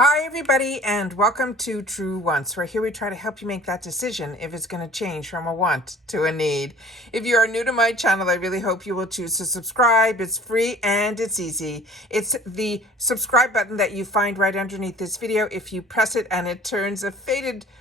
Hi everybody and welcome to True Wants, where here we try to help you make that decision if it's going to change from a want to a need. If you are new to my channel, I really hope you will choose to subscribe. It's free and it's easy. It's the subscribe button that you find right underneath this video. If you press it and it turns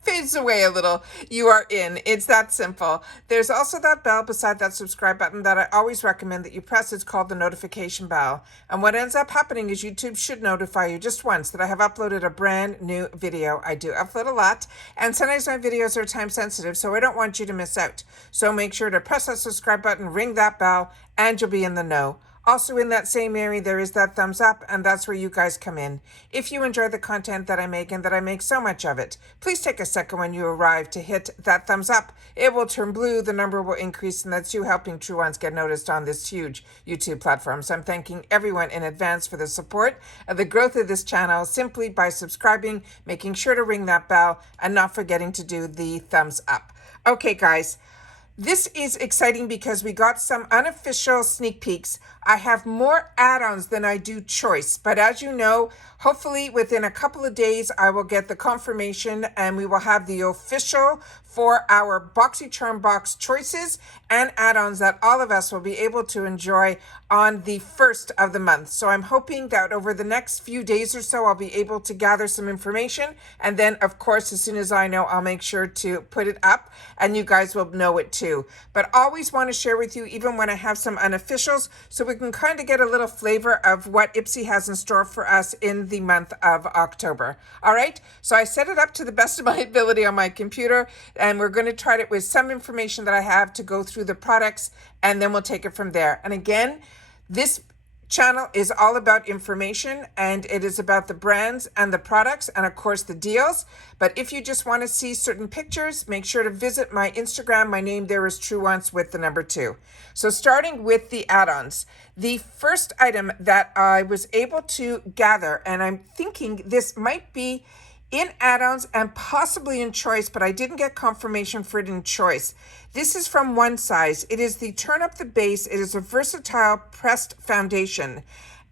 fades away a little, you are in. It's that simple. There's also that bell beside that subscribe button that I always recommend that you press. It's called the notification bell. And what ends up happening is YouTube should notify you just once that I have uploaded a brand new video. I do upload a lot, and sometimes my videos are time sensitive, so I don't want you to miss out. So make sure to press that subscribe button, ring that bell, and you'll be in the know. Also in that same area, there is that thumbs up, and that's where you guys come in. If you enjoy the content that I make and that I make so much of it, please take a second when you arrive to hit that thumbs up. It will turn blue, the number will increase, and that's you helping True Ones get noticed on this huge YouTube platform. So I'm thanking everyone in advance for the support of the growth of this channel simply by subscribing, making sure to ring that bell, and not forgetting to do the thumbs up. Okay, guys. This is exciting because we got some unofficial sneak peeks. I have more add-ons than I do choice, but as you know, hopefully within a couple of days, I will get the confirmation and we will have the official for our Boxycharm box choices and add-ons that all of us will be able to enjoy on the 1st of the month. So I'm hoping that over the next few days or so, I'll be able to gather some information. And then, of course, as soon as I know, I'll make sure to put it up and you guys will know it too. But always want to share with you, even when I have some unofficials, so we can kind of get a little flavor of what IPSY has in store for us in the month of October. All right, so I set it up to the best of my ability on my computer, and we're going to try it with some information that I have to go through the products, and then we'll take it from there. And again, this channel is all about information, and it is about the brands and the products and of course the deals. But if you just want to see certain pictures, make sure to visit my Instagram. My name there is True Wants with the number 2. So starting with the add-ons, the first item that I was able to gather, and I'm thinking this might be in add-ons and possibly in choice, but I didn't get confirmation for it in choice. This is from One Size. It is the Turn Up the Base. It is a versatile pressed foundation.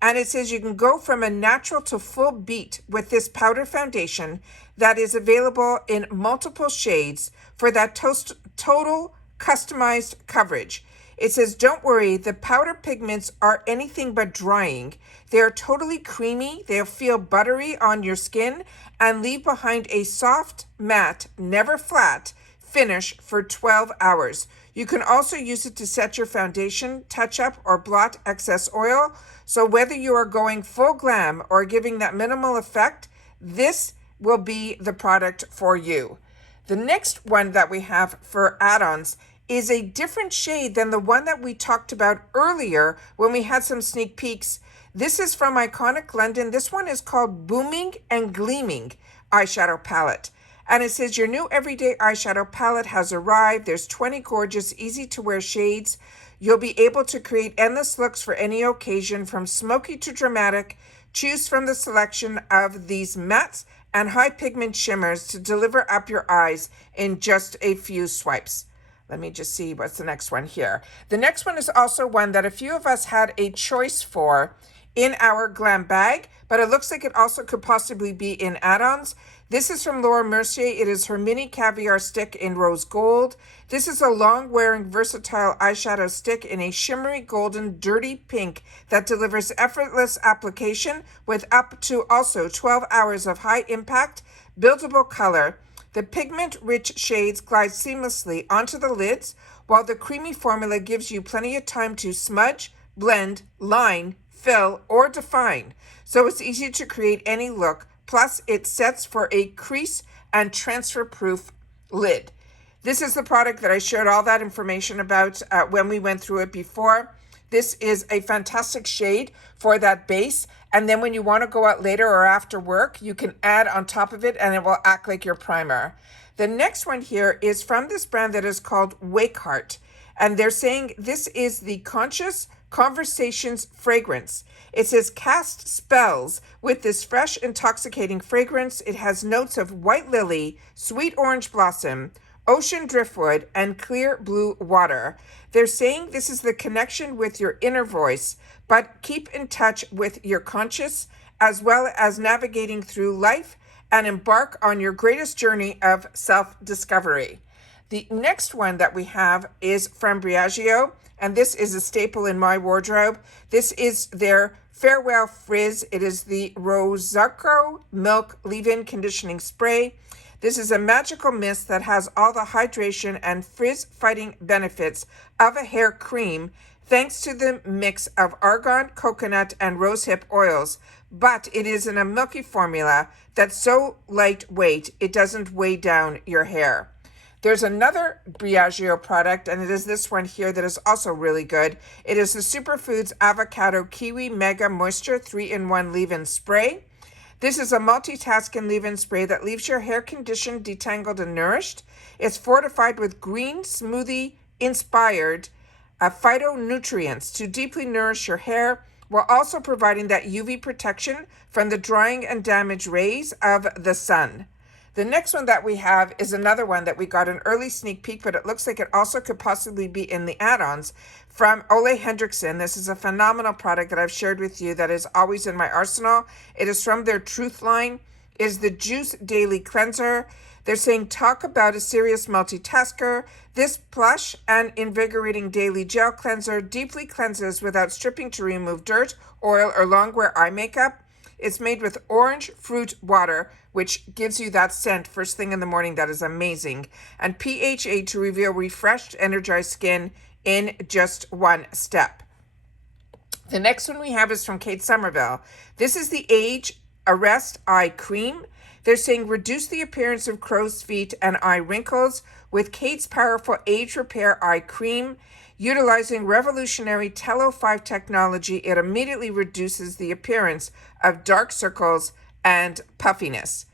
And it says you can go from a natural to full beat with this powder foundation that is available in multiple shades for that total customized coverage. It says, don't worry, the powder pigments are anything but drying. They are totally creamy. They'll feel buttery on your skin and leave behind a soft, matte, never flat finish for 12 hours. You can also use it to set your foundation, touch up, or blot excess oil. So whether you are going full glam or giving that minimal effect, this will be the product for you. The next one that we have for add-ons is a different shade than the one that we talked about earlier when we had some sneak peeks. This is from Iconic London. This one is called Booming and Gleaming Eyeshadow Palette. And it says your new everyday eyeshadow palette has arrived. There's 20 gorgeous, easy to wear shades. You'll be able to create endless looks for any occasion, from smoky to dramatic. Choose from the selection of these mattes and high pigment shimmers to deliver up your eyes in just a few swipes. Let me just see what's the next one here. The next one is also one that a few of us had a choice for in our glam bag, but it looks like it also could possibly be in add-ons. This is from Laura Mercier. It is her mini caviar stick in rose gold. This is a long-wearing versatile eyeshadow stick in a shimmery golden dirty pink that delivers effortless application with up to also 12 hours of high impact, buildable color. The pigment-rich shades glide seamlessly onto the lids, while the creamy formula gives you plenty of time to smudge, blend, line, fill, or define. So it's easy to create any look. Plus, it sets for a crease and transfer-proof lid. This is the product that I shared all that information about when we went through it before. This is a fantastic shade for that base. And then when you want to go out later or after work, you can add on top of it and it will act like your primer. The next one here is from this brand that is called Wakeheart. And they're saying this is the Conscious Conversations fragrance. It says cast spells with this fresh, intoxicating fragrance. It has notes of white lily, sweet orange blossom, ocean driftwood, and clear blue water. They're saying this is the connection with your inner voice, but keep in touch with your conscious as well as navigating through life and embark on your greatest journey of self-discovery. The next one that we have is from Briagio, and this is a staple in my wardrobe. This is their Farewell Frizz. It is the Rosarco Milk Leave-In Conditioning Spray. This is a magical mist that has all the hydration and frizz-fighting benefits of a hair cream thanks to the mix of argan, coconut, and rosehip oils. But it is in a milky formula that's so lightweight, it doesn't weigh down your hair. There's another Briagio product, and it is this one here that is also really good. It is the Superfoods Avocado Kiwi Mega Moisture 3-in-1 Leave-In Spray. This is a multitasking leave-in spray that leaves your hair conditioned, detangled, and nourished. It's fortified with green smoothie-inspired phytonutrients to deeply nourish your hair, while also providing that UV protection from the drying and damaged rays of the sun. The next one that we have is another one that we got an early sneak peek, but it looks like it also could possibly be in the add-ons from Ole Henriksen. This is a phenomenal product that I've shared with you that is always in my arsenal. It is from their Truth line. It is the Juice Daily Cleanser. They're saying, talk about a serious multitasker. This plush and invigorating daily gel cleanser deeply cleanses without stripping to remove dirt, oil, or long-wear eye makeup. It's made with orange fruit water, which gives you that scent first thing in the morning that is amazing, and PHA to reveal refreshed, energized skin in just one step. The next one we have is from Kate Somerville. This is the Age Arrest Eye Cream. They're saying reduce the appearance of crow's feet and eye wrinkles with Kate's powerful Age Repair Eye Cream. Utilizing revolutionary Tello 5 technology, it immediately reduces the appearance of dark circles and puffiness.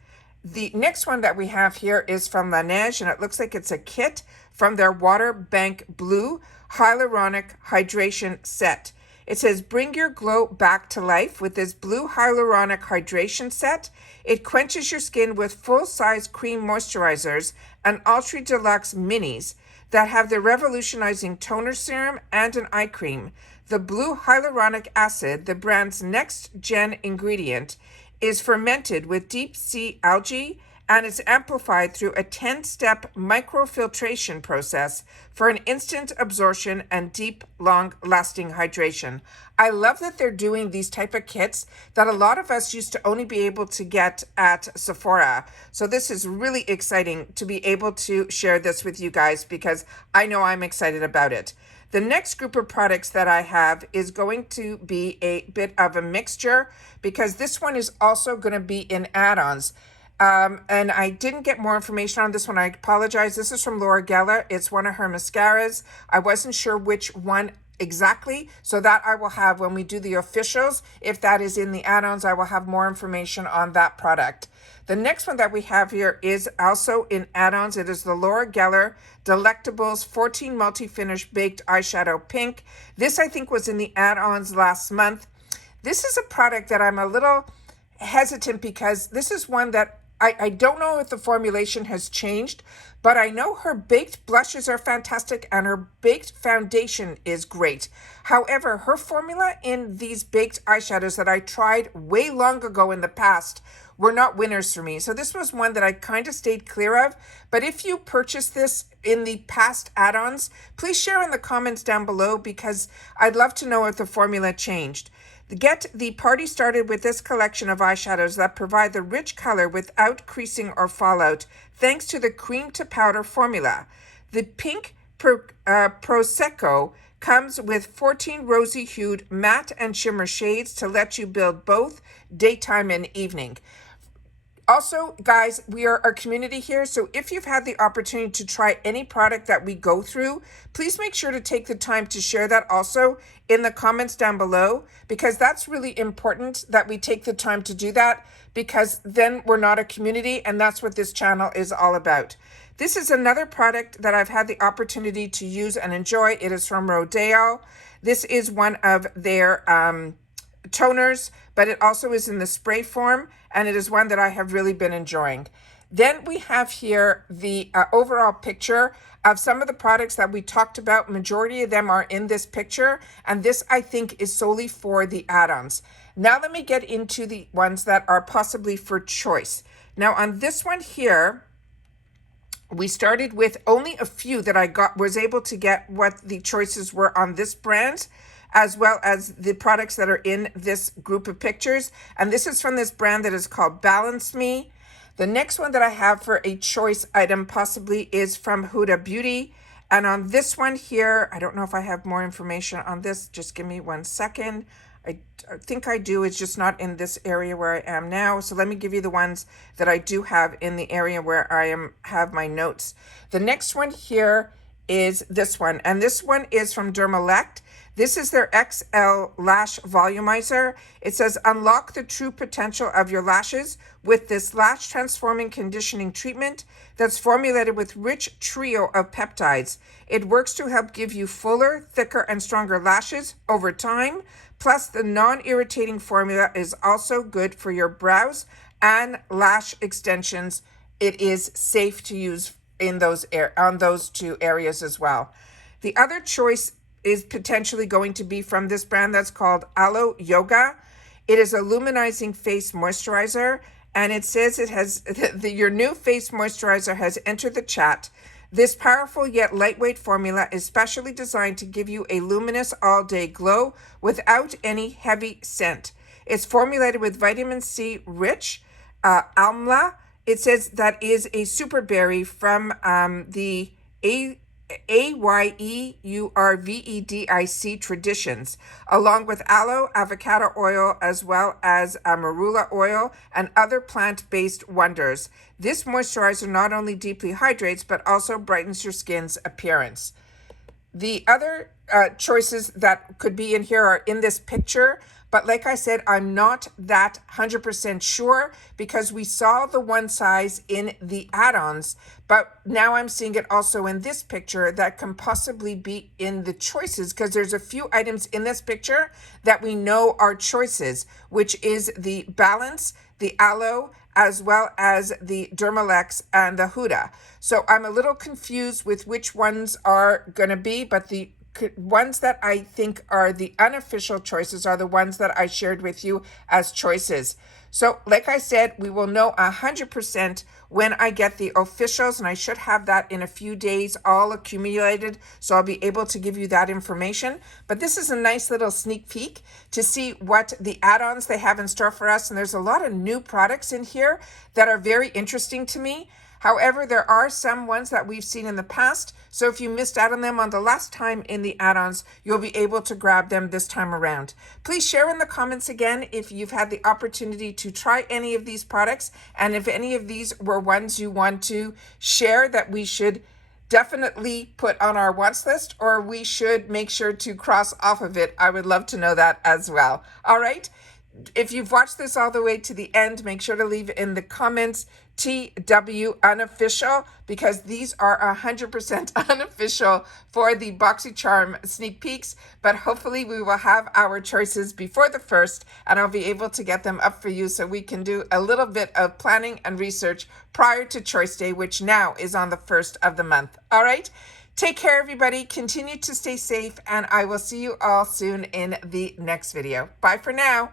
The next one that we have here is from Laneige, and it looks like it's a kit from their Water Bank Blue Hyaluronic Hydration Set. It says, bring your glow back to life with this blue hyaluronic hydration set. It quenches your skin with full-size cream moisturizers and Ultra Deluxe minis that have the revolutionizing toner serum and an eye cream. The blue hyaluronic acid, the brand's next-gen ingredient, is fermented with deep sea algae and is amplified through a 10-step microfiltration process for an instant absorption and deep, long-lasting hydration. I love that they're doing these type of kits that a lot of us used to only be able to get at Sephora. So this is really exciting to be able to share this with you guys because I know I'm excited about it. The next group of products that I have is going to be a bit of a mixture because this one is also going to be in add-ons. And I didn't get more information on this one. I apologize. This is from Laura Geller. It's one of her mascaras. I wasn't sure which one exactly, so that I will have when we do the officials. If that is in the add-ons, I will have more information on that product. The next one that we have here is also in add-ons. It is the Laura Geller Delectables 14 Multi-Finish Baked Eyeshadow Pink. This, I think, was in the add-ons last month. This is a product that I'm a little hesitant because this is one that I don't know if the formulation has changed, but I know her baked blushes are fantastic and her baked foundation is great. However, her formula in these baked eyeshadows that I tried way long ago in the past were not winners for me. So this was one that I kind of stayed clear of. But if you purchased this in the past add-ons, please share in the comments down below because I'd love to know if the formula changed. Get the party started with this collection of eyeshadows that provide the rich color without creasing or fallout, thanks to the cream to powder formula. The pink Prosecco comes with 14 rosy hued matte and shimmer shades to let you build both daytime and evening. Also, guys, we are a community here, so if you've had the opportunity to try any product that we go through, please make sure to take the time to share that also in the comments down below, because that's really important that we take the time to do that, because then we're not a community, and that's what this channel is all about. This is another product that I've had the opportunity to use and enjoy. It is from Rodeo. This is one of their toners, but it also is in the spray form, and it is one that I have really been enjoying. Then we have here the overall picture of some of the products that we talked about. Majority of them are in this picture, and this I think is solely for the add-ons. Now let me get into the ones that are possibly for choice. Now on this one here, we started with only a few that I was able to get what the choices were on this brand, as well as the products that are in this group of pictures. And this is from this brand that is called Balance Me. The next one that I have for a choice item possibly is from Huda Beauty. And on this one here, I don't know if I have more information on this. Just give me 1 second. I think I do. It's just not in this area where I am now. So let me give you the ones that I do have in the area where I have my notes. The next one here is this one. And this one is from Dermalect. This is their XL Lash Volumizer. It says, unlock the true potential of your lashes with this lash transforming conditioning treatment that's formulated with rich trio of peptides. It works to help give you fuller, thicker, and stronger lashes over time. Plus, the non-irritating formula is also good for your brows and lash extensions. It is safe to use in on those two areas as well. The other choice is potentially going to be from this brand that's called Aloe Yoga. It is a luminizing face moisturizer, and it says it has your new face moisturizer has entered the chat. This powerful yet lightweight formula is specially designed to give you a luminous all-day glow without any heavy scent. It's formulated with vitamin C rich amla. It says that is a super berry from the AYEURVEDIC traditions, along with aloe, avocado oil, as well as marula oil and other plant-based wonders. This moisturizer not only deeply hydrates, but also brightens your skin's appearance. The other choices that could be in here are in this picture, but like I said, I'm not that 100% sure because we saw the one size in the add-ons, but now I'm seeing it also in this picture that can possibly be in the choices because there's a few items in this picture that we know are choices, which is the Balance, the Aloe, as well as the Dermalex and the Huda. So I'm a little confused with which ones are going to be, but the ones that I think are the unofficial choices are the ones that I shared with you as choices. So like I said, we will know 100% when I get the officials, and I should have that in a few days all accumulated, so I'll be able to give you that information. But this is a nice little sneak peek to see what the add-ons they have in store for us, and there's a lot of new products in here that are very interesting to me. However, there are some ones that we've seen in the past, so if you missed out on them on the last time in the add-ons, you'll be able to grab them this time around. Please share in the comments again if you've had the opportunity to try any of these products, and if any of these were ones you want to share that we should definitely put on our wants list, or we should make sure to cross off of it. I would love to know that as well. All right. If you've watched this all the way to the end, make sure to leave in the comments TW unofficial, because these are 100% unofficial for the Boxycharm sneak peeks, but hopefully we will have our choices before the 1st, and I'll be able to get them up for you so we can do a little bit of planning and research prior to Choice Day, which now is on the 1st of the month. All right. Take care, everybody. Continue to stay safe, and I will see you all soon in the next video. Bye for now.